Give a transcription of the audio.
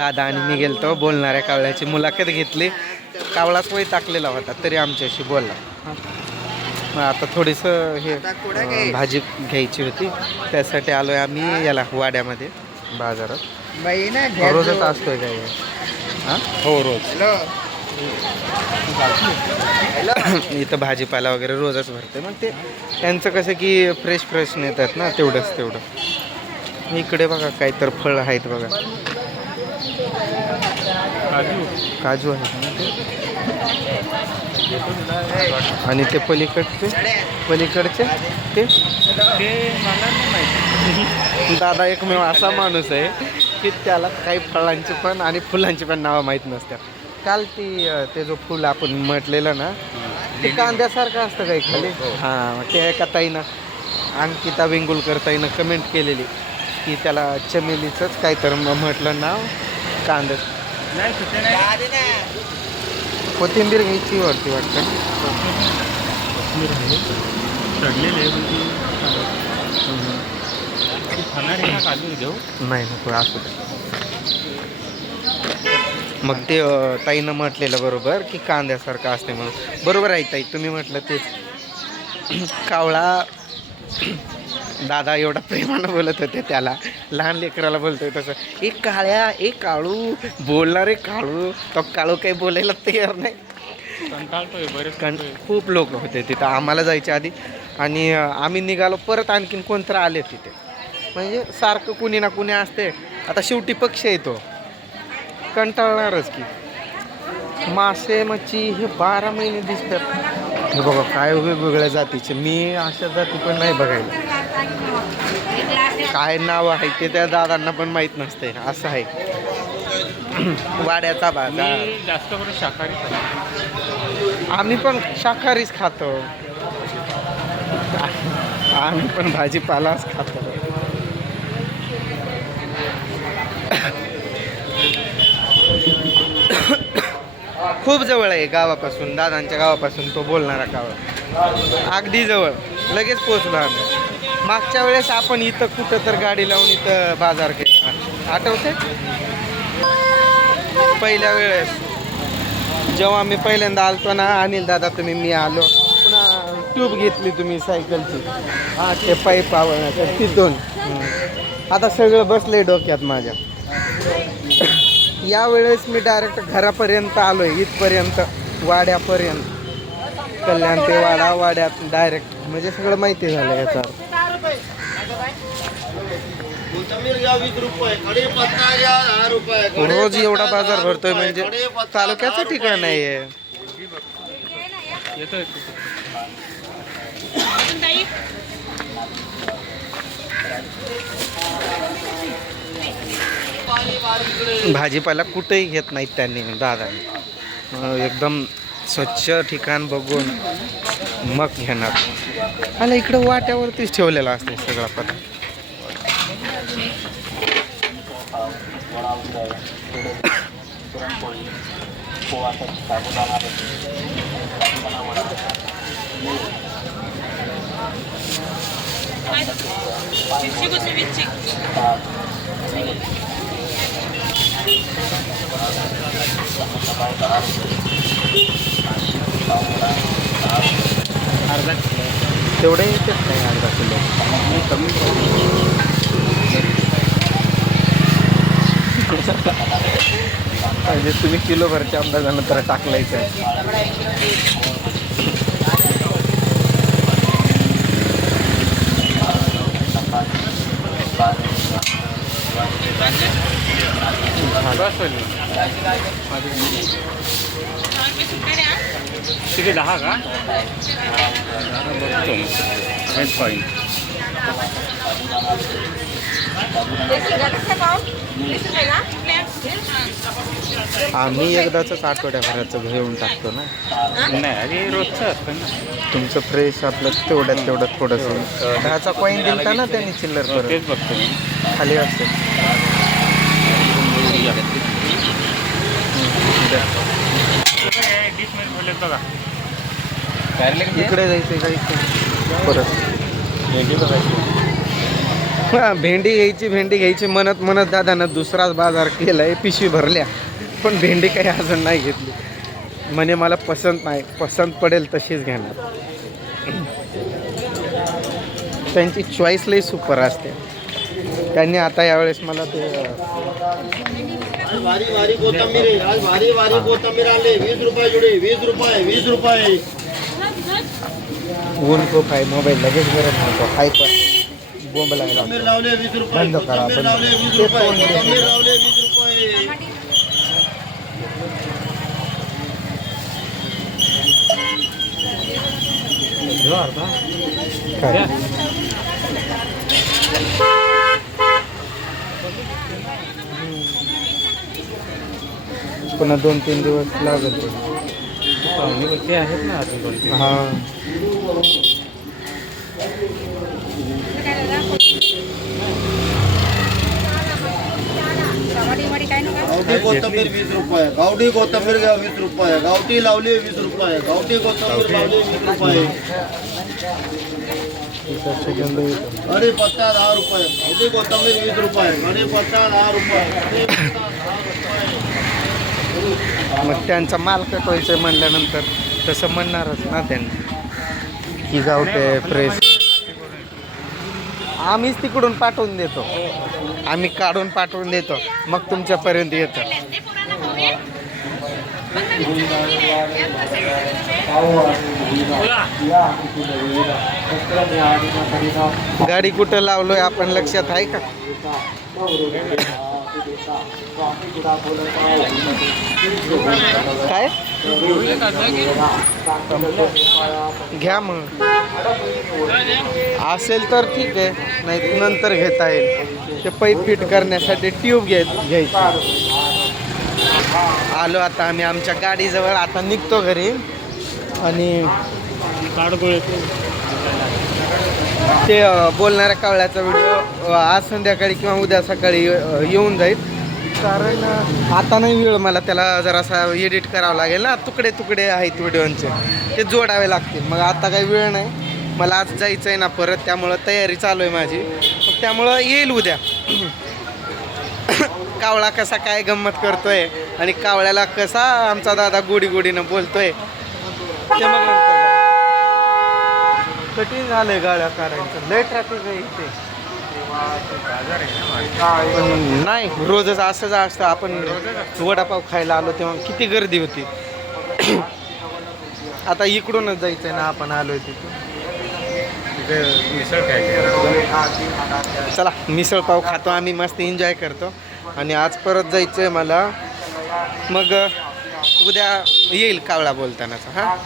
दादा आणि मी गेलतो बोलणाऱ्या कावळ्याची मुलाखत घेतली. कावळाच वय टाकलेला होता तरी आमच्याशी बोलला. मग आता थोडीसं हे अं, भाजी घ्यायची होती. त्यासाठी आलोय आम्ही याला वाड्यामध्ये बाजारात. ना रोजच असतोय काय हां? हो? रोज. इथं भाजीपाला वगैरे रोजच भरते मग ते त्यांचं कसं की फ्रेश फ्रेश नेतात ना तेवढंच तेवढं. इकडे बघा काय तर फळ आहेत बघा. काजू. ते आणि ते पलीकडचे? पलीकडचे? ते? दादा एकमेव असा माणूस आहे की त्याला काही फळांची पण आणि फुलांची पण नावं माहीत नसतात. काल ती ते जो फुल आपण म्हटलेलं ना ते कांद्यासारखं असतं काही खाली. हां. ते एका ताईनं अंकिता वेंगुलकर ताईनं कमेंट केलेली की त्याला चमेलीचंच काय तर म- म्हटलं नाव कांदा. नाही सुटे नाही. कोथिंबीर घ्यायची वरती वाटतं. कोथिंबीर आहे. चढलेले आहे पण ती हम्म. ती खाणार आहे ना काजू घेऊ? नाही नको असू दे. मग ते ताईनं म्हटलेलं बरोबर की कांद्यासारखं असते म्हणून. बरोबर आहे ताई तुम्ही म्हटलं तेच. कावळा दादा एवढा प्रेमानं बोलत होते त्याला. लहान लेकराला बोलतोय तसं. एक काळ्या एक काळू बोलणारे काळू तो काळू काही बोलायला तयार नाही. कंटाळतोय बरेच. खूप लोक होते तिथं आम्हाला जायच्या आधी. आणि आम्ही निघालो परत आणखीन कोणतं आले तिथे. म्हणजे सारखं कुणी ना कुणी असते आता शेवटी पक्ष येतो कंटाळणारच की. मासे मच्छी हे बारा महिने दिसतात. हे बघा काय वेगवेगळ्या जातीचे. मी अशा जाती पण नाही बघायला. काय नाव आहे ते त्या दादांना पण माहीत नसते असं आहे. वाड्याचा मी जास्त करून शाकाहारी. आम्ही पण शाकाहारीच खातो. आम्ही पण भाजीपालाच खातो. खूप जवळ आहे गावापासून दादांच्या गावापासून तो बोलणारा गाव. अगदी जवळ लगेच पोचलो आम्ही. मागच्या वेळेस आपण इथं कुठं तर गाडी लावून इथं बाजार केला. आठवते पहिल्या वेळेस. जेव्हा मी पहिल्यांदा आलतो ना अनिल दादा तुम्ही मी आलो. पुन्हा ट्यूब घेतली तुम्ही सायकलची. हा ते पाईप आवडण्याचं तिथून. आता सगळं बसले डोक्यात माझ्या. यावेळेस मी डायरेक्ट घरापर्यंत आलो आहे इथपर्यंत वाड्यापर्यंत. कल्याण ते वाडा वाड्यात डायरेक्ट म्हणजे सगळं माहिती झालं याचा रोज एवढा बाजार भरतोय म्हणजे तालुक्याचं ठिकाण नाही आहे भाजीपाला कुठेही घेत नाहीत त्यांनी दादांनी. अं, एकदम स्वच्छ ठिकाण बघून मग घेणार. आणि इकडं वाट्यावरतीच ठेवलेला असते सगळा पदार्थ अर्धा किलो. तेवढे येतेच नाही अर्धा किलो. कमी म्हणजे तुम्ही किलोभरच्या अंदाजानं तर टाकलायचं. आहे बस किती दहा का? बघतो हेड पॉईंट आम्ही एकदाच आठवड्याभराचं घेऊन टाकतो ना. नाही अरे रोजचं असतं ना. तुमचं फ्रेश आपलं तेवढ्यात तेवढं थोडंसं. दहाचा कॉईन दिलता ना त्यांनी चिल्लर परत? तेच बघतो मी. खाली असते इकडे जायचंय का इकडे परत हा, भेंडी घ्यायची भेंडी घ्यायची म्हणत म्हणत दादानं दुसराच बाजार केलाय पिशवी भरल्या. पण भेंडी काही अजून नाही घेतली. म्हणे मला पसंत नाही. पसंत पडेल तशीच घेणार. त्यांची चॉईस लई सुपर असते. त्यांनी आता यावेळेस मला ते आज भारी भारी कोथंबीर आहे आज भारी भारी कोथंबीर आले वीस रुपये जुडे वीस रुपये वीस रुपये ऊन खूप आहे मोबाईल लगेच गरज नव्हतो हाय पण बोंब लागला कोथंबीर लावले वीस रुपये बंद करा, कोथंबीर. लावले वीस रुपये. कोथंबीर लावले वीस रुपये काय? पुन्हा दोन तीन दिवस लागेल. पाहुणे ते आहेत ना अजून दोन तीन. हा. गावठी कोथंबीर वीस रुपये. गावठी कोथंबीर घ्या वीस रुपये. गावठी लावली वीस रुपये. गावठी कोथंबीर लावली वीस रुपये. इथं सेकंद येतो. कढी पत्ता दहा रुपये. गावठी कोथंबीर वीस रुपये. कढी पत्ता दहा रुपये. मग त्यांचा माल कटवायचं म्हणल्यानंतर तसं म्हणणारच ना त्यांनी. की गावटे फ्रेश आम्हीच तिकडून पाठवून देतो. आम्ही काढून पाठवून देतो. मग तुमच्यापर्यंत येतं. गाडी कुठं लावलोय आपण लक्षात आहे का? काय? घ्या मग. असेल तर ठीक आहे नाही नंतर घेता येईल. ते पाईप फिट करण्यासाठी ट्यूब घ्याय घ्यायची. आलो आता आम्ही आमच्या गाडीजवळ आता निघतो घरी. आणि ते बोलणाऱ्या कावळ्याचा व्हिडिओ आज संध्याकाळी किंवा उद्या सकाळी येऊन जाईल. कारण आता नाही वेळ मला त्याला जरासा एडिट करावं लागेल ना. तुकडे तुकडे आहेत व्हिडिओंचे ते जोडावे लागतील. मग आता काही वेळ नाही. मला आज जायचं आहे ना परत. त्यामुळं तयारी चालू आहे माझी. मग त्यामुळं येईल उद्या. कावळा कसा काय गंमत करतोय आणि कावळ्याला कसा आमचा दादा गोडी गोडीनं बोलतोय ते मग कठीण झालंय गाड्या काढायचं. लय ट्रॅफिक आहे इथे. पण नाही रोजच असंच असतं. आपण वडापाव खायला आलो तेव्हा किती गर्दी होती. आता इकडूनच जायचंय ना आपण आलोय तिथे. तिथे मिसळ चला मिसळ पाव खातो. आम्ही मस्त एन्जॉय करतो. आणि आज परत जायचंय मला. मग उद्या येईल कावळा बोलतानाचा. हां?